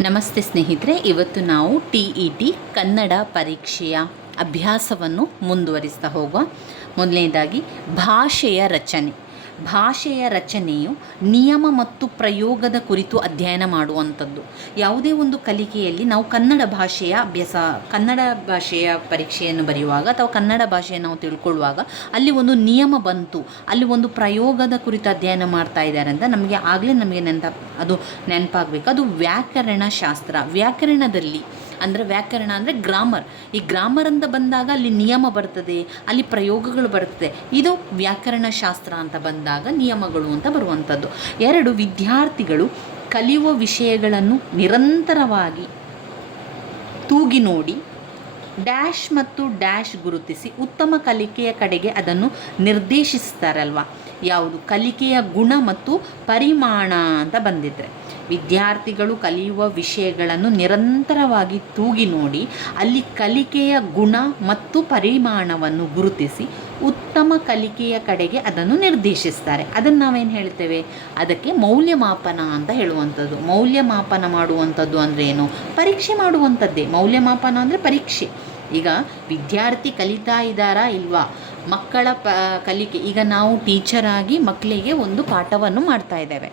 ನಮಸ್ತೆ ಸ್ನೇಹಿತರೆ, ಇವತ್ತು ನಾವು ಟಿ ಇ ಟಿ ಕನ್ನಡ ಪರೀಕ್ಷೆಯ ಅಭ್ಯಾಸವನ್ನು ಮುಂದುವರಿಸ್ತಾ ಹೋಗುವ. ಮೊದಲನೇದಾಗಿ, ಭಾಷೆಯ ರಚನೆ. ಭಾಷೆಯ ರಚನೆಯು ನಿಯಮ ಮತ್ತು ಪ್ರಯೋಗದ ಕುರಿತು ಅಧ್ಯಯನ ಮಾಡುವಂಥದ್ದು. ಯಾವುದೇ ಒಂದು ಕಲಿಕೆಯಲ್ಲಿ ನಾವು ಕನ್ನಡ ಭಾಷೆಯ ಅಭ್ಯಾಸ, ಕನ್ನಡ ಭಾಷೆಯ ಪರೀಕ್ಷೆಯನ್ನು ಬರೆಯುವಾಗ ಅಥವಾ ಕನ್ನಡ ಭಾಷೆಯನ್ನು ನಾವು ತಿಳ್ಕೊಳ್ಳುವಾಗ ಅಲ್ಲಿ ಒಂದು ನಿಯಮ ಬಂತು, ಅಲ್ಲಿ ಒಂದು ಪ್ರಯೋಗದ ಕುರಿತು ಅಧ್ಯಯನ ಮಾಡ್ತಾ ಇದ್ದಾರೆ ಅಂತ ನಮಗೆ ಆಗಲೇ ನಮಗೆ ನೆನಪ, ಅದು ನೆನಪಾಗಬೇಕು. ಅದು ವ್ಯಾಕರಣ ಶಾಸ್ತ್ರ ವ್ಯಾಕರಣದಲ್ಲಿ ಅಂದರೆ ವ್ಯಾಕರಣ ಅಂದರೆ ಗ್ರಾಮರ್ ಈ ಗ್ರಾಮರ್ ಅಂತ ಬಂದಾಗ ಅಲ್ಲಿ ನಿಯಮ ಬರ್ತದೆ, ಅಲ್ಲಿ ಪ್ರಯೋಗಗಳು ಬರ್ತದೆ. ಇದು ವ್ಯಾಕರಣ ಶಾಸ್ತ್ರ ಅಂತ ಬಂದಾಗ ನಿಯಮಗಳು ಅಂತ ಬರುವಂಥದ್ದು ಎರಡು, ವಿದ್ಯಾರ್ಥಿಗಳು ಕಲಿಯುವ ವಿಷಯಗಳನ್ನು ನಿರಂತರವಾಗಿ ತೂಗಿ ನೋಡಿ, ಡ್ಯಾಶ್ ಮತ್ತು ಡ್ಯಾಶ್ ಗುರುತಿಸಿ ಉತ್ತಮ ಕಲಿಕೆಯ ಕಡೆಗೆ ಅದನ್ನು ನಿರ್ದೇಶಿಸ್ತಾರಲ್ವ? ಯಾವುದು? ಕಲಿಕೆಯ ಗುಣ ಮತ್ತು ಪರಿಮಾಣ ಅಂತ ಬಂದಿದ್ರೆ. ವಿದ್ಯಾರ್ಥಿಗಳು ಕಲಿಯುವ ವಿಷಯಗಳನ್ನು ನಿರಂತರವಾಗಿ ತೂಗಿ ನೋಡಿ, ಅಲ್ಲಿ ಕಲಿಕೆಯ ಗುಣ ಮತ್ತು ಪರಿಮಾಣವನ್ನು ಗುರುತಿಸಿ, ಉತ್ತಮ ಕಲಿಕೆಯ ಕಡೆಗೆ ಅದನ್ನು ನಿರ್ದೇಶಿಸ್ತಾರೆ. ಅದನ್ನು ನಾವೇನು ಹೇಳ್ತೇವೆ? ಅದಕ್ಕೆ ಮೌಲ್ಯಮಾಪನ ಅಂತ ಹೇಳುವಂಥದ್ದು. ಮೌಲ್ಯಮಾಪನ ಮಾಡುವಂಥದ್ದು ಅಂದರೆ ಏನು? ಪರೀಕ್ಷೆ ಮಾಡುವಂಥದ್ದೇ. ಮೌಲ್ಯಮಾಪನ ಅಂದರೆ ಪರೀಕ್ಷೆ. ಈಗ ವಿದ್ಯಾರ್ಥಿ ಕಲಿತಾ ಇದ್ದಾರಾ ಇಲ್ವಾ? ಮಕ್ಕಳ ಪ, ಕಲಿಕೆ, ಈಗ ನಾವು ಟೀಚರ್ ಆಗಿ ಮಕ್ಕಳಿಗೆ ಒಂದು ಪಾಠವನ್ನು ಮಾಡ್ತಾ ಇದ್ದೇವೆ.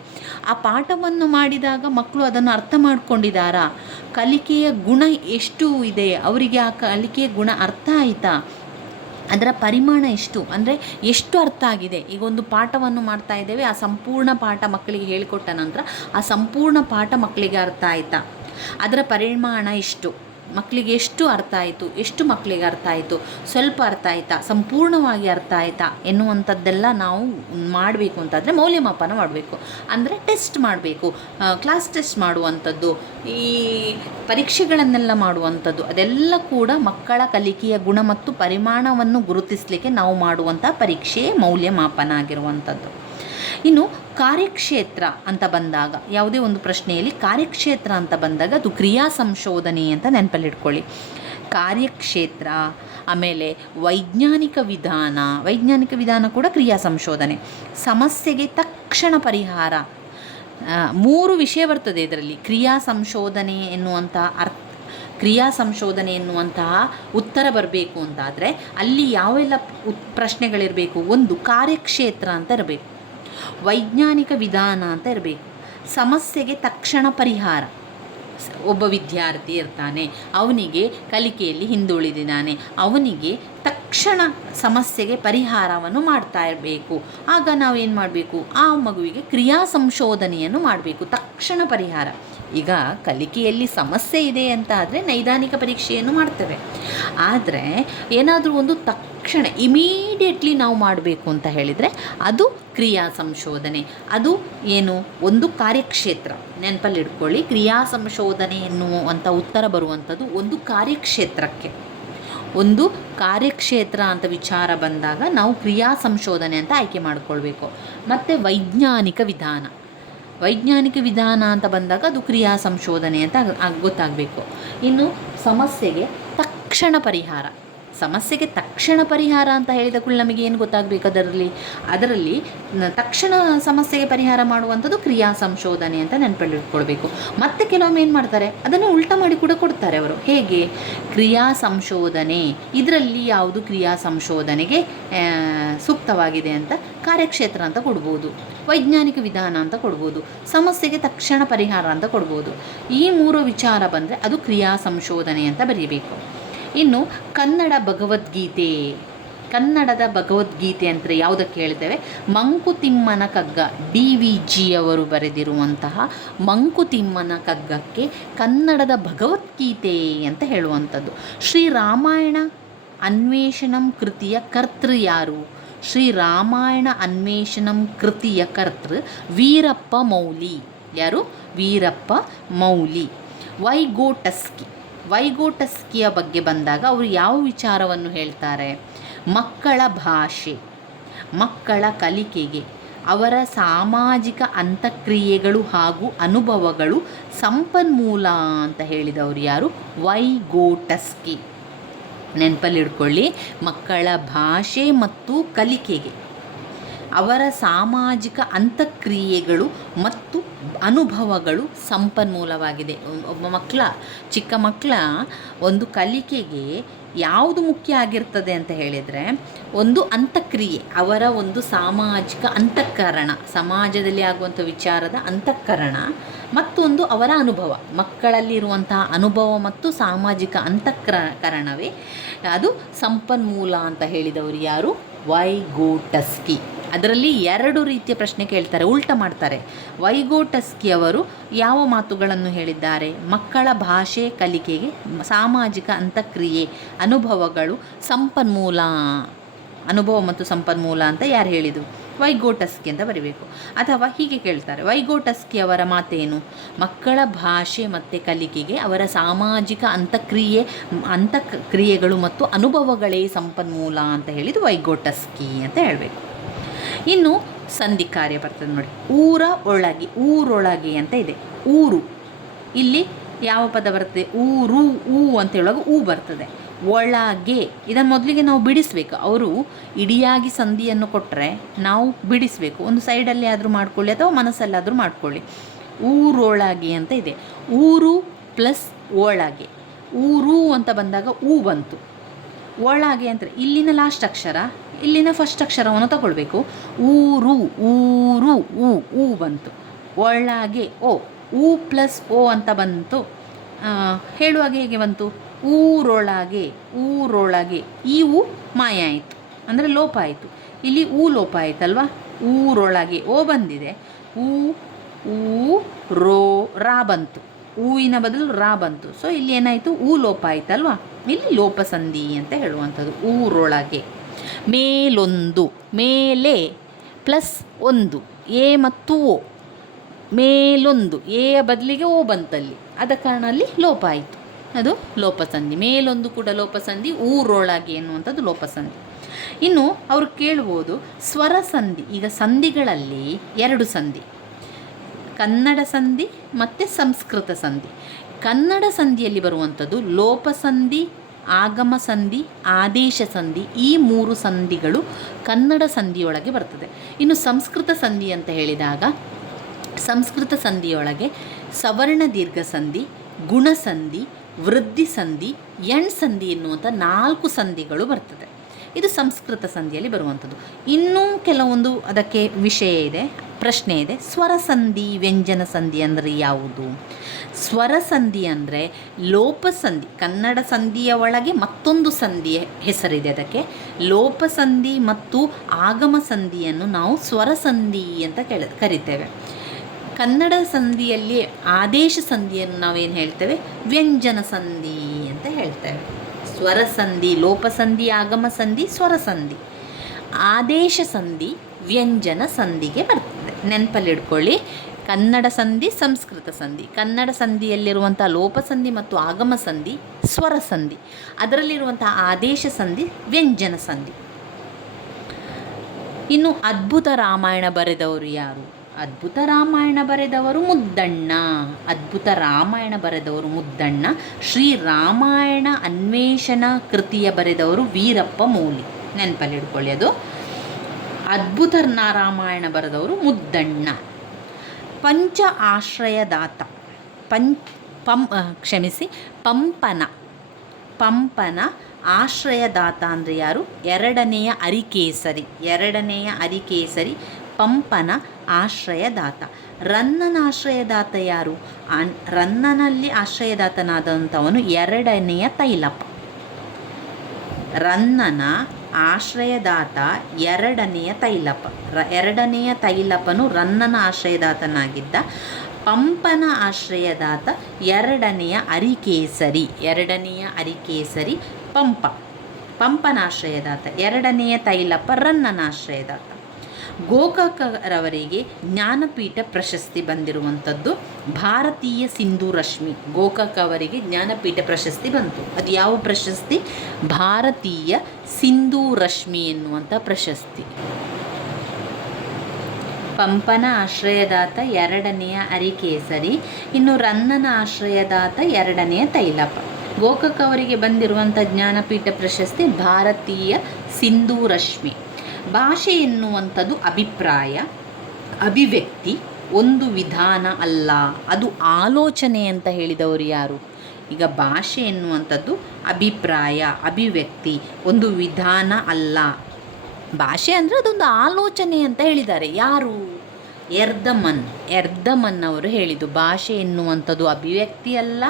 ಆ ಪಾಠವನ್ನು ಮಾಡಿದಾಗ ಮಕ್ಕಳು ಅದನ್ನು ಅರ್ಥ ಮಾಡ್ಕೊಂಡಿದ್ದಾರಾ? ಕಲಿಕೆಯ ಗುಣ ಎಷ್ಟು ಇದೆ? ಅವರಿಗೆ ಆ ಕಲಿಕೆಯ ಗುಣ ಅರ್ಥ ಆಯಿತಾ? ಅದರ ಪರಿಮಾಣ ಎಷ್ಟು? ಅಂದರೆ ಎಷ್ಟು ಅರ್ಥ ಆಗಿದೆ? ಈಗ ಒಂದು ಪಾಠವನ್ನು ಮಾಡ್ತಾ ಇದ್ದೇವೆ, ಆ ಸಂಪೂರ್ಣ ಪಾಠ ಮಕ್ಕಳಿಗೆ ಹೇಳಿಕೊಟ್ಟ ನಂತರ ಆ ಸಂಪೂರ್ಣ ಪಾಠ ಮಕ್ಕಳಿಗೆ ಅರ್ಥ ಆಯಿತಾ? ಅದರ ಪರಿಮಾಣ ಎಷ್ಟು? ಮಕ್ಕಳಿಗೆ ಎಷ್ಟು ಅರ್ಥ ಆಯಿತು, ಎಷ್ಟು ಮಕ್ಕಳಿಗೆ ಅರ್ಥ ಆಯಿತು, ಸ್ವಲ್ಪ ಅರ್ಥ ಆಯಿತಾ, ಸಂಪೂರ್ಣವಾಗಿ ಅರ್ಥ ಆಯಿತಾ ಎನ್ನುವಂಥದ್ದೆಲ್ಲ ನಾವು ಮಾಡಬೇಕು ಅಂತಂದರೆ ಮೌಲ್ಯಮಾಪನ ಮಾಡಬೇಕು. ಅಂದರೆ ಟೆಸ್ಟ್ ಮಾಡಬೇಕು ಕ್ಲಾಸ್ ಟೆಸ್ಟ್ ಮಾಡುವಂಥದ್ದು, ಈ ಪರೀಕ್ಷೆಗಳನ್ನೆಲ್ಲ ಮಾಡುವಂಥದ್ದು, ಅದೆಲ್ಲ ಕೂಡ ಮಕ್ಕಳ ಕಲಿಕೆಯ ಗುಣ ಮತ್ತು ಪರಿಮಾಣವನ್ನು ಗುರುತಿಸಲಿಕ್ಕೆ ನಾವು ಮಾಡುವಂಥ ಪರೀಕ್ಷೆ ಮೌಲ್ಯಮಾಪನ ಆಗಿರುವಂಥದ್ದು. ಇನ್ನು ಕಾರ್ಯಕ್ಷೇತ್ರ ಅಂತ ಬಂದಾಗ, ಯಾವುದೇ ಒಂದು ಪ್ರಶ್ನೆಯಲ್ಲಿ ಕಾರ್ಯಕ್ಷೇತ್ರ ಅಂತ ಬಂದಾಗ ಅದು ಕ್ರಿಯಾ ಸಂಶೋಧನೆ ಅಂತ ನೆನಪಲ್ಲಿಟ್ಕೊಳ್ಳಿ. ಕಾರ್ಯಕ್ಷೇತ್ರ, ಆಮೇಲೆ ವೈಜ್ಞಾನಿಕ ವಿಧಾನ ವೈಜ್ಞಾನಿಕ ವಿಧಾನ ಕೂಡ ಕ್ರಿಯಾ ಸಂಶೋಧನೆ. ಸಮಸ್ಯೆಗೆ ತಕ್ಷಣ ಪರಿಹಾರ. ಮೂರು ವಿಷಯ ಬರ್ತದೆ ಇದರಲ್ಲಿ. ಕ್ರಿಯಾ ಸಂಶೋಧನೆ ಎನ್ನುವಂತಹ ಅರ್ಥ, ಕ್ರಿಯಾ ಸಂಶೋಧನೆ ಎನ್ನುವಂತಹ ಉತ್ತರ ಬರಬೇಕು ಅಂತಾದರೆ ಅಲ್ಲಿ ಯಾವೆಲ್ಲ ಪ್ರಶ್ನೆಗಳಿರಬೇಕು, ಒಂದು ಕಾರ್ಯಕ್ಷೇತ್ರ ಅಂತ ಇರಬೇಕು. ವೈಜ್ಞಾನಿಕ ವಿಧಾನ ಅಂತ ಇರಬೇಕು. ಸಮಸ್ಯೆಗೆ ತಕ್ಷಣ ಪರಿಹಾರ. ಒಬ್ಬ ವಿದ್ಯಾರ್ಥಿ ಇರ್ತಾನೆ, ಅವನಿಗೆ ಕಲಿಕೆಯಲ್ಲಿ ಹಿಂದುಳಿದಿದ್ದಾನೆ, ಅವನಿಗೆ ತಕ್ಷಣ ಸಮಸ್ಯೆಗೆ ಪರಿಹಾರವನ್ನು ಮಾಡ್ತಾ ಇರಬೇಕು. ಆಗ ನಾವೇನು ಮಾಡಬೇಕು? ಆ ಮಗುವಿಗೆ ಕ್ರಿಯಾ ಸಂಶೋಧನೆಯನ್ನು ಮಾಡಬೇಕು, ತಕ್ಷಣ ಪರಿಹಾರ. ಈಗ ಕಲಿಕೆಯಲ್ಲಿ ಸಮಸ್ಯೆ ಇದೆ ಅಂತ ಆದರೆ ನೈದಾನಿಕ ಪರೀಕ್ಷೆಯನ್ನು ಮಾಡ್ತೇವೆ. ಆದರೆ ಏನಾದರೂ ಒಂದು ತಕ್ಷಣ ಇಮಿಡಿಯೇಟ್ಲಿ ನಾವು ಮಾಡಬೇಕು ಅಂತ ಹೇಳಿದರೆ ಅದು ಕ್ರಿಯಾ ಸಂಶೋಧನೆ. ಅದು ಏನು? ಒಂದು ಕಾರ್ಯಕ್ಷೇತ್ರ. ನೆನಪಲ್ಲಿ ಇಟ್ಕೊಳ್ಳಿ. ಕ್ರಿಯಾ ಸಂಶೋಧನೆ ಎನ್ನುವಂಥ ಉತ್ತರ ಬರುವಂಥದ್ದು ಒಂದು ಕಾರ್ಯಕ್ಷೇತ್ರಕ್ಕೆ. ಒಂದು ಕಾರ್ಯಕ್ಷೇತ್ರ ಅಂತ ವಿಚಾರ ಬಂದಾಗ ನಾವು ಕ್ರಿಯಾ ಸಂಶೋಧನೆ ಅಂತ ಆಯ್ಕೆ ಮಾಡಿಕೊಳ್ಬೇಕು. ಮತ್ತು ವೈಜ್ಞಾನಿಕ ವಿಧಾನ. ವೈಜ್ಞಾನಿಕ ವಿಧಾನ ಅಂತ ಬಂದಾಗ ಅದು ಕ್ರಿಯಾ ಸಂಶೋಧನೆ ಅಂತ ಗೊತ್ತಾಗಬೇಕು. ಇನ್ನು ಸಮಸ್ಯೆಗೆ ತಕ್ಷಣ ಪರಿಹಾರ. ಸಮಸ್ಯೆಗೆ ತಕ್ಷಣ ಪರಿಹಾರ ಅಂತ ಹೇಳಿದ ಕೂಡ ನಮಗೆ ಏನು ಗೊತ್ತಾಗಬೇಕು ಅದರಲ್ಲಿ? ಅದರಲ್ಲಿ ತಕ್ಷಣ ಸಮಸ್ಯೆಗೆ ಪರಿಹಾರ ಮಾಡುವಂಥದ್ದು ಕ್ರಿಯಾ ಸಂಶೋಧನೆ ಅಂತ ನೆನಪಿಟ್ಕೊಳ್ಬೇಕು. ಮತ್ತೆ ಕೆಲವೊಮ್ಮೆ ಏನು ಮಾಡ್ತಾರೆ? ಅದನ್ನು ಉಲ್ಟಾ ಮಾಡಿ ಕೂಡ ಕೊಡ್ತಾರೆ ಅವರು. ಹೇಗೆ? ಕ್ರಿಯಾ ಸಂಶೋಧನೆ. ಇದರಲ್ಲಿ ಯಾವುದು ಕ್ರಿಯಾ ಸಂಶೋಧನೆಗೆ ಸೂಕ್ತವಾಗಿದೆ ಅಂತ ಕಾರ್ಯಕ್ಷೇತ್ರ ಅಂತ ಕೊಡ್ಬೋದು. ವೈಜ್ಞಾನಿಕ ವಿಧಾನ ಅಂತ ಕೊಡ್ಬೋದು. ಸಮಸ್ಯೆಗೆ ತಕ್ಷಣ ಪರಿಹಾರ ಅಂತ ಕೊಡ್ಬೋದು. ಈ ಮೂರು ವಿಚಾರ ಬಂದರೆ ಅದು ಕ್ರಿಯಾ ಸಂಶೋಧನೆ ಅಂತ ಬರೀಬೇಕು. ಇನ್ನು ಕನ್ನಡ ಭಗವದ್ಗೀತೆ. ಕನ್ನಡದ ಭಗವದ್ಗೀತೆ ಅಂತ ಯಾವುದಕ್ಕೆ ಹೇಳ್ತೇವೆ? ಮಂಕುತಿಮ್ಮನ ಕಗ್ಗ. ಡಿ ವಿ ಜಿ ಅವರು ಬರೆದಿರುವಂತಹ ಮಂಕುತಿಮ್ಮನ ಕಗ್ಗಕ್ಕೆ ಕನ್ನಡದ ಭಗವದ್ಗೀತೆ ಅಂತ ಹೇಳುವಂಥದ್ದು. ಶ್ರೀರಾಮಾಯಣ ಅನ್ವೇಷಣಂ ಕೃತಿಯ ಕರ್ತೃ ಯಾರು? ಶ್ರೀರಾಮಾಯಣ ಅನ್ವೇಷಣಂ ಕೃತಿಯ ಕರ್ತೃ ವೀರಪ್ಪ ಮೌಲಿ. ಯಾರು? ವೀರಪ್ಪ ಮೌಲಿ. ವೈಗೋಟಸ್ಕಿ ವೈಗೋಟಸ್ಕಿಯ ಬಗ್ಗೆ ಬಂದಾಗ ಅವರು ಯಾವ ವಿಚಾರವನ್ನು ಹೇಳ್ತಾರೆ? ಮಕ್ಕಳ ಭಾಷೆ, ಮಕ್ಕಳ ಕಲಿಕೆಗೆ, ಅವರ ಸಾಮಾಜಿಕ ಅಂತಕ್ರಿಯೆಗಳು ಹಾಗೂ ಅನುಭವಗಳು ಸಂಪನ್ಮೂಲ ಅಂತ ಹೇಳಿದವರು ಯಾರು? ವೈಗೋಟಸ್ಕಿ. ನೆನಪಲ್ಲಿಡ್ಕೊಳ್ಳಿ ಮಕ್ಕಳ ಭಾಷೆ ಮತ್ತು ಕಲಿಕೆಗೆ. ಅವರ ಸಾಮಾಜಿಕ ಅಂತಕ್ರಿಯೆಗಳು ಮತ್ತು ಅನುಭವಗಳು ಸಂಪನ್ಮೂಲವಾಗಿದೆ. ಒಬ್ಬ ಮಕ್ಕಳ ಚಿಕ್ಕ ಮಕ್ಕಳ ಒಂದು ಕಲಿಕೆಗೆ ಯಾವುದು ಮುಖ್ಯ ಆಗಿರ್ತದೆ ಅಂತ ಹೇಳಿದರೆ, ಒಂದು ಅಂತಕ್ರಿಯೆ, ಅವರ ಒಂದು ಸಾಮಾಜಿಕ ಅಂತಃಕರಣ, ಸಮಾಜದಲ್ಲಿ ಆಗುವಂಥ ವಿಚಾರದ ಅಂತಃಕರಣ ಮತ್ತೊಂದು ಅವರ ಅನುಭವ. ಮಕ್ಕಳಲ್ಲಿರುವಂತಹ ಅನುಭವ ಮತ್ತು ಸಾಮಾಜಿಕ ಅಂತಃಕರಣವೇ, ಅದು ಸಂಪನ್ಮೂಲ ಅಂತ ಹೇಳಿದವರು ಯಾರು? ವೈಗೋಟಸ್ಕಿ. ಅದರಲ್ಲಿ ಎರಡು ರೀತಿಯ ಪ್ರಶ್ನೆ ಕೇಳ್ತಾರೆ, ಉಲ್ಟ ಮಾಡ್ತಾರೆ. ವೈಗೋಟಸ್ಕಿ ಅವರು ಯಾವ ಮಾತುಗಳನ್ನು ಹೇಳಿದ್ದಾರೆ? ಮಕ್ಕಳ ಭಾಷೆ ಕಲಿಕೆಗೆ ಸಾಮಾಜಿಕ ಅಂತಕ್ರಿಯೆ, ಅನುಭವಗಳು ಸಂಪನ್ಮೂಲ, ಅನುಭವ ಮತ್ತು ಸಂಪನ್ಮೂಲ ಅಂತ ಯಾರು ಹೇಳಿದರು ವೈಗೋಟಸ್ಕಿ ಅಂತ ಬರಿಬೇಕು. ಅಥವಾ ಹೀಗೆ ಕೇಳ್ತಾರೆ, ವೈಗೋಟಸ್ಕಿ ಅವರ ಮಾತೇನು? ಮಕ್ಕಳ ಭಾಷೆ ಮತ್ತು ಕಲಿಕೆಗೆ ಅವರ ಸಾಮಾಜಿಕ ಅಂತಕ್ರಿಯೆ, ಅಂತಕ್ರಿಯೆಗಳು ಮತ್ತು ಅನುಭವಗಳೇ ಸಂಪನ್ಮೂಲ ಅಂತ ಹೇಳಿದ್ದು ವೈಗೋಟಸ್ಕಿ ಅಂತ ಹೇಳಬೇಕು. ಇನ್ನು ಸಂಧಿ ಕಾರ್ಯ ಬರ್ತದೆ ನೋಡಿ. ಊರ ಒಳಗೆ, ಊರೊಳಗೆ ಅಂತ ಇದೆ. ಊರು. ಇಲ್ಲಿ ಯಾವ ಪದ ಬರ್ತದೆ? ಊರು, ಊ ಅಂತ ಹೇಳುವಾಗ ಊ ಬರ್ತದೆ. ಒಳಗೆ, ಇದನ್ನು ಮೊದಲಿಗೆ ನಾವು ಬಿಡಿಸಬೇಕು. ಅವರು ಇಡಿಯಾಗಿ ಸಂಧಿಯನ್ನು ಕೊಟ್ಟರೆ ನಾವು ಬಿಡಿಸಬೇಕು. ಒಂದು ಸೈಡಲ್ಲಿ ಆದರೂ ಮಾಡ್ಕೊಳ್ಳಿ ಅಥವಾ ಮನಸ್ಸಲ್ಲಾದರೂ ಮಾಡ್ಕೊಳ್ಳಿ. ಊರೊಳಗೆ ಅಂತ ಇದೆ. ಊರು ಪ್ಲಸ್ ಒಳಗೆ. ಊರು ಅಂತ ಬಂದಾಗ ಊ ಬಂತು. ಒಳಗೆ ಅಂದರೆ ಇಲ್ಲಿನ ಲಾಸ್ಟ್ ಅಕ್ಷರ, ಇಲ್ಲಿನ ಫಸ್ಟ್ ಅಕ್ಷರವನ್ನು ತಗೊಳ್ಬೇಕು. ಊರು ಊರು ಊ ಊ ಬಂತು. ಒಳಗೆ ಓ, ಊ ಪ್ಲಸ್ ಓ ಅಂತ ಬಂತು. ಹೇಳುವಾಗ ಹೇಗೆ ಬಂತು? ಊರೊಳಗೆ ಊರೊಳಗೆ. ಈ ಊ ಮಾಯ ಆಯಿತು. ಅಂದರೆ ಲೋಪ ಆಯಿತು. ಇಲ್ಲಿ ಊ ಲೋಪ ಆಯಿತಲ್ವಾ? ಊರೊಳಗೆ ಓ ಬಂದಿದೆ. ಊ ಊ, ರೋ, ರಾ ಬಂತು. ಹೂವಿನ ಬದಲು ರಾ ಬಂತು. ಸೊ ಇಲ್ಲಿ ಏನಾಯಿತು? ಊ ಲೋಪ ಆಯ್ತಲ್ವಾ? ಇಲ್ಲಿ ಲೋಪಸಂಧಿ ಅಂತ ಹೇಳುವಂಥದ್ದು. ಊರೊಳಗೆ. ಮೇಲೊಂದು. ಮೇಲೆ ಪ್ಲಸ್ ಒಂದು. ಎ ಮತ್ತು ಓ. ಮೇಲೊಂದು. ಎಯ ಬದಲಿಗೆ ಓ ಬಂತಲ್ಲಿ. ಆದ ಕಾರಣ ಅಲ್ಲಿ ಲೋಪ ಆಯಿತು. ಅದು ಲೋಪಸಂಧಿ ಮೇಲೊಂದು ಕೂಡ ಲೋಪಸಂಧಿ ಊರೊಳಗೆ ಎನ್ನುವಂಥದ್ದು ಲೋಪಸಂಧಿ ಇನ್ನು ಅವರು ಕೇಳ್ಬೋದು, ಸ್ವರ ಸಂಧಿ. ಈಗ ಸಂಧಿಗಳಲ್ಲಿ ಎರಡು ಸಂಧಿ. ಕನ್ನಡ ಸಂಧಿ ಮತ್ತು ಸಂಸ್ಕೃತ ಸಂಧಿ. ಕನ್ನಡ ಸಂಧಿಯಲ್ಲಿ ಬರುವಂಥದ್ದು ಲೋಪಸಂಧಿ ಆಗಮ ಸಂಧಿ, ಆದೇಶ ಸಂಧಿ ಈ ಮೂರು ಸಂಧಿಗಳು ಕನ್ನಡ ಸಂಧಿಯೊಳಗೆ ಬರ್ತದೆ. ಇನ್ನು ಸಂಸ್ಕೃತ ಸಂಧಿ ಅಂತ ಹೇಳಿದಾಗ ಸಂಸ್ಕೃತ ಸಂಧಿಯೊಳಗೆ ಸವರ್ಣ ದೀರ್ಘ ಸಂಧಿ, ಗುಣ ಸಂಧಿ, ವೃದ್ಧಿ ಸಂಧಿ, ಎಣ್ ಸಂಧಿ ಎನ್ನುವಂಥ ನಾಲ್ಕು ಸಂಧಿಗಳು ಬರ್ತದೆ. ಇದು ಸಂಸ್ಕೃತ ಸಂಧಿಯಲ್ಲಿ ಬರುವಂಥದ್ದು. ಇನ್ನೂ ಕೆಲವೊಂದು ಅದಕ್ಕೆ ವಿಷಯ ಇದೆ. ಪ್ರಶ್ನೆ ಇದೆ. ಸ್ವರಸಂಧಿ ವ್ಯಂಜನ ಸಂಧಿ ಅಂದರೆ ಯಾವುದು? ಸ್ವರಸಂಧಿ ಅಂದರೆ ಲೋಪಸಂಧಿ, ಕನ್ನಡ ಸಂಧಿಯ ಒಳಗೆ ಮತ್ತೊಂದು ಸಂಧಿಯ ಹೆಸರಿದೆ ಅದಕ್ಕೆ. ಲೋಪಸಂಧಿ ಮತ್ತು ಆಗಮ ಸಂಧಿಯನ್ನು ನಾವು ಸ್ವರಸಂಧಿ ಅಂತ ಕೇಳ, ಕರಿತೇವೆ. ಕನ್ನಡ ಸಂಧಿಯಲ್ಲಿ ಆದೇಶ ಸಂಧಿಯನ್ನು ನಾವೇನು ಹೇಳ್ತೇವೆ? ವ್ಯಂಜನ ಸಂಧಿ ಅಂತ ಹೇಳ್ತೇವೆ. ಸ್ವರಸಂಧಿ, ಲೋಪಸಂಧಿ ಆಗಮ ಸಂಧಿ ಸ್ವರಸಂಧಿ. ಆದೇಶ ಸಂಧಿ ವ್ಯಂಜನ ಸಂಧಿಗೆ ಬರ್ತದೆ. ನೆನಪಲ್ಲಿಡ್ಕೊಳ್ಳಿ. ಕನ್ನಡ ಸಂಧಿ, ಸಂಸ್ಕೃತ ಸಂಧಿ. ಕನ್ನಡ ಸಂಧಿಯಲ್ಲಿರುವಂಥ ಲೋಪಸಂಧಿ ಮತ್ತು ಆಗಮ ಸಂಧಿ, ಸ್ವರ ಸಂಧಿ. ಅದರಲ್ಲಿರುವಂಥ ಆದೇಶ ಸಂಧಿ, ವ್ಯಂಜನ ಸಂಧಿ. ಇನ್ನು ಅದ್ಭುತ ರಾಮಾಯಣ ಬರೆದವರು ಯಾರು? ಅದ್ಭುತ ರಾಮಾಯಣ ಬರೆದವರು ಮುದ್ದಣ್ಣ. ಅದ್ಭುತ ರಾಮಾಯಣ ಬರೆದವರು ಮುದ್ದಣ್ಣ. ಶ್ರೀ ರಾಮಾಯಣ ಅನ್ವೇಷಣ ಕೃತಿಯ ಬರೆದವರು ವೀರಪ್ಪ ಮೌಲಿ. ನೆನಪಲ್ಲಿ ಇಟ್ಕೊಳ್ಳಿ ಅದು. ಅದ್ಭುತ ನಾರಾಯಣ ರಾಮಾಯಣ ಬರೆದವರು ಮುದ್ದಣ್ಣ. ಪಂಚ ಆಶ್ರಯದಾತ. ಪಂ ಪಂ ಕ್ಷಮಿಸಿ, ಪಂಪನ. ಪಂಪನ ಆಶ್ರಯದಾತ ಅಂದರೆ ಯಾರು? ಎರಡನೆಯ ಅರಿಕೇಸರಿ. ಎರಡನೆಯ ಅರಿಕೇಸರಿ ಪಂಪನ ಆಶ್ರಯದಾತ. ರನ್ನನ ಆಶ್ರಯದಾತ ಯಾರು? ಅನ್, ರನ್ನನಲ್ಲಿ ಆಶ್ರಯದಾತನಾದಂಥವನು ಎರಡನೆಯ ತೈಲಪ್ಪ. ರನ್ನನ ಆಶ್ರಯದಾತ ಎರಡನೆಯ ತೈಲಪ. ರ, ಎರಡನೆಯ ತೈಲಪನು ರನ್ನನ ಆಶ್ರಯದಾತನಾಗಿದ್ದ. ಪಂಪನ ಆಶ್ರಯದಾತ ಎರಡನೆಯ ಅರಿಕೇಸರಿ. ಎರಡನೆಯ ಅರಿಕೇಸರಿ ಪಂಪ. ಪಂಪನ ಆಶ್ರಯದಾತ. ಎರಡನೆಯ ತೈಲಪ ರನ್ನನ ಆಶ್ರಯದಾತ. ಗೋಕಾಕರವರಿಗೆ ಜ್ಞಾನಪೀಠ ಪ್ರಶಸ್ತಿ ಬಂದಿರುವಂಥದ್ದು. ಭಾರತೀಯ ಸಿಂಧು ರಶ್ಮಿ ಗೋಕಾಕ್ ಅವರಿಗೆ ಜ್ಞಾನಪೀಠ ಪ್ರಶಸ್ತಿ ಬಂತು. ಅದು ಯಾವ ಪ್ರಶಸ್ತಿ? ಭಾರತೀಯ ಸಿಂಧು ರಶ್ಮಿ ಎನ್ನುವಂಥ ಪ್ರಶಸ್ತಿ. ಪಂಪನ ಆಶ್ರಯದಾತ ಎರಡನೆಯ ಅರಿಕೇಸರಿ ಇನ್ನು ರನ್ನನ ಆಶ್ರಯದಾತ ಎರಡನೆಯ ತೈಲಪ ಗೋಕಾಕ್ ಅವರಿಗೆ ಬಂದಿರುವಂಥ ಜ್ಞಾನಪೀಠ ಪ್ರಶಸ್ತಿ ಭಾರತೀಯ ಸಿಂಧು ರಶ್ಮಿ. ಭಾಷೆ ಎನ್ನುವಂಥದ್ದು ಅಭಿಪ್ರಾಯ, ಅಭಿವ್ಯಕ್ತಿ, ಒಂದು ವಿಧಾನ ಅಲ್ಲ. ಅದು ಆಲೋಚನೆ ಅಂತ ಹೇಳಿದವರು ಯಾರು? ಈಗ ಭಾಷೆ ಎನ್ನುವಂಥದ್ದು ಅಭಿಪ್ರಾಯ, ಅಭಿವ್ಯಕ್ತಿ, ಒಂದು ವಿಧಾನ ಅಲ್ಲ. ಭಾಷೆ ಅಂದರೆ ಅದೊಂದು ಆಲೋಚನೆ ಅಂತ ಹೇಳಿದ್ದಾರೆ. ಯಾರು? ಎರ್ದಮನ್. ಎರ್ದಮನ್ ಅವರು ಹೇಳಿದ್ದು ಭಾಷೆ ಎನ್ನುವಂಥದ್ದು ಅಭಿವ್ಯಕ್ತಿ ಅಲ್ಲ,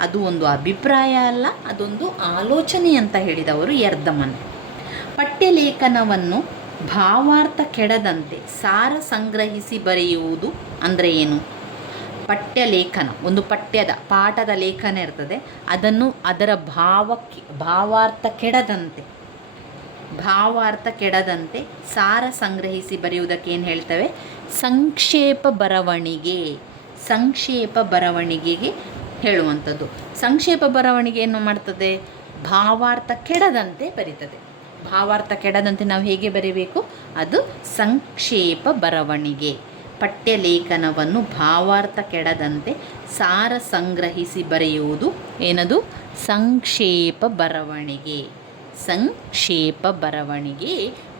ಅದು ಒಂದು ಅಭಿಪ್ರಾಯ ಅಲ್ಲ, ಅದೊಂದು ಆಲೋಚನೆ ಅಂತ ಹೇಳಿದವರು ಎರ್ದಮನ್. ಪಠ್ಯಲೇಖನವನ್ನು ಭಾವಾರ್ಥ ಕೆಡದಂತೆ ಸಾರ ಸಂಗ್ರಹಿಸಿ ಬರೆಯುವುದು ಅಂದರೆ ಏನು? ಪಠ್ಯ ಲೇಖನ, ಒಂದು ಪಠ್ಯದ, ಪಾಠದ ಲೇಖನ ಇರ್ತದೆ. ಅದನ್ನು ಅದರ ಭಾವಕ್ಕೆ ಭಾವಾರ್ಥ ಕೆಡದಂತೆ. ಭಾವಾರ್ಥ ಕೆಡದಂತೆ ಸಾರ ಸಂಗ್ರಹಿಸಿ ಬರೆಯುವುದಕ್ಕೆ ಏನು ಹೇಳ್ತವೆ? ಸಂಕ್ಷೇಪ ಬರವಣಿಗೆ, ಸಂಕ್ಷೇಪ ಬರವಣಿಗೆಗೆ ಹೇಳುವಂಥದ್ದು. ಸಂಕ್ಷೇಪ ಬರವಣಿಗೆ ಏನು ಮಾಡ್ತದೆ? ಭಾವಾರ್ಥ ಕೆಡದಂತೆ ಬರೀತದೆ. ಭಾವಾರ್ಥ ಕೆಡದಂತೆ ನಾವು ಹೇಗೆ ಬರೀಬೇಕು? ಅದು ಸಂಕ್ಷೇಪ ಬರವಣಿಗೆ. ಪಠ್ಯಲೇಖನವನ್ನು ಭಾವಾರ್ಥ ಕೆಡದಂತೆ ಸಾರ ಸಂಗ್ರಹಿಸಿ ಬರೆಯುವುದು ಏನದು? ಸಂಕ್ಷೇಪ ಬರವಣಿಗೆ. ಸಂಕ್ಷೇಪ ಬರವಣಿಗೆ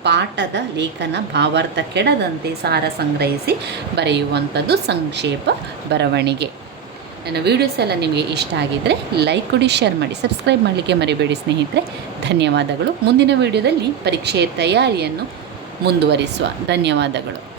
ಪಾಠದ ಲೇಖನ ಭಾವಾರ್ಥ ಕೆಡದಂತೆ ಸಾರ ಸಂಗ್ರಹಿಸಿ ಬರೆಯುವಂಥದ್ದು ಸಂಕ್ಷೇಪ ಬರವಣಿಗೆ. ನನ್ನ ವೀಡಿಯೋಸ್ ಎಲ್ಲ ನಿಮಗೆ ಇಷ್ಟ ಆಗಿದ್ದರೆ ಲೈಕ್ ಕೊಡಿ ಶೇರ್ ಮಾಡಿ ಸಬ್ಸ್ಕ್ರೈಬ್ ಮಾಡಲಿಕ್ಕೆ ಮರಿಬೇಡಿ ಸ್ನೇಹಿತರೆ. ಧನ್ಯವಾದಗಳು. ಮುಂದಿನ ವಿಡಿಯೋದಲ್ಲಿ ಪರೀಕ್ಷೆಯ ತಯಾರಿಯನ್ನು ಮುಂದುವರಿಸುವ. ಧನ್ಯವಾದಗಳು.